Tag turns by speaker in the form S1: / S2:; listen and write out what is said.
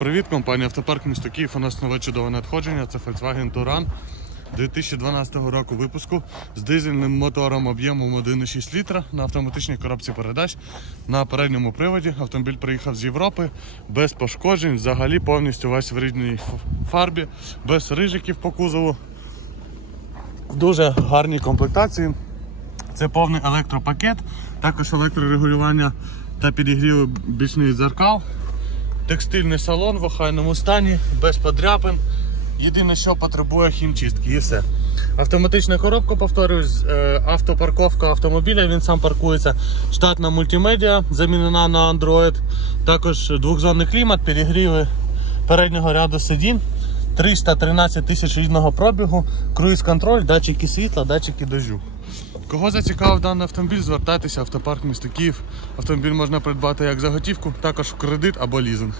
S1: Привіт, компанія Автопарк місто Київ. У нас нове чудове надходження. Це Volkswagen Touran 2012 року випуску з дизельним мотором об'ємом 1,6 літра на автоматичній коробці передач на передньому приводі. Автомобіль приїхав з Європи без пошкоджень, взагалі повністю весь в рідній фарбі, без рижиків по кузову. В дуже гарній комплектації. Це повний електропакет, також електрорегулювання та підігріви бічних дзеркал. Текстильний салон в охайному стані, без подряпин. Єдине, що потребує хімчистки і все. Автоматична коробка, повторюсь, е, автопарковка автомобіля, він сам паркується. Штатна мультимедіа замінена на Android. Також двохзонний клімат, підігріви переднього ряду сидінь. 313 тисяч рідного пробігу, круїз-контроль, датчики світла, датчики дождю. Кого зацікавив даний автомобіль, звертайтеся автопарк міста Київ. Автомобіль можна придбати як за готівку, також в кредит або лізинг.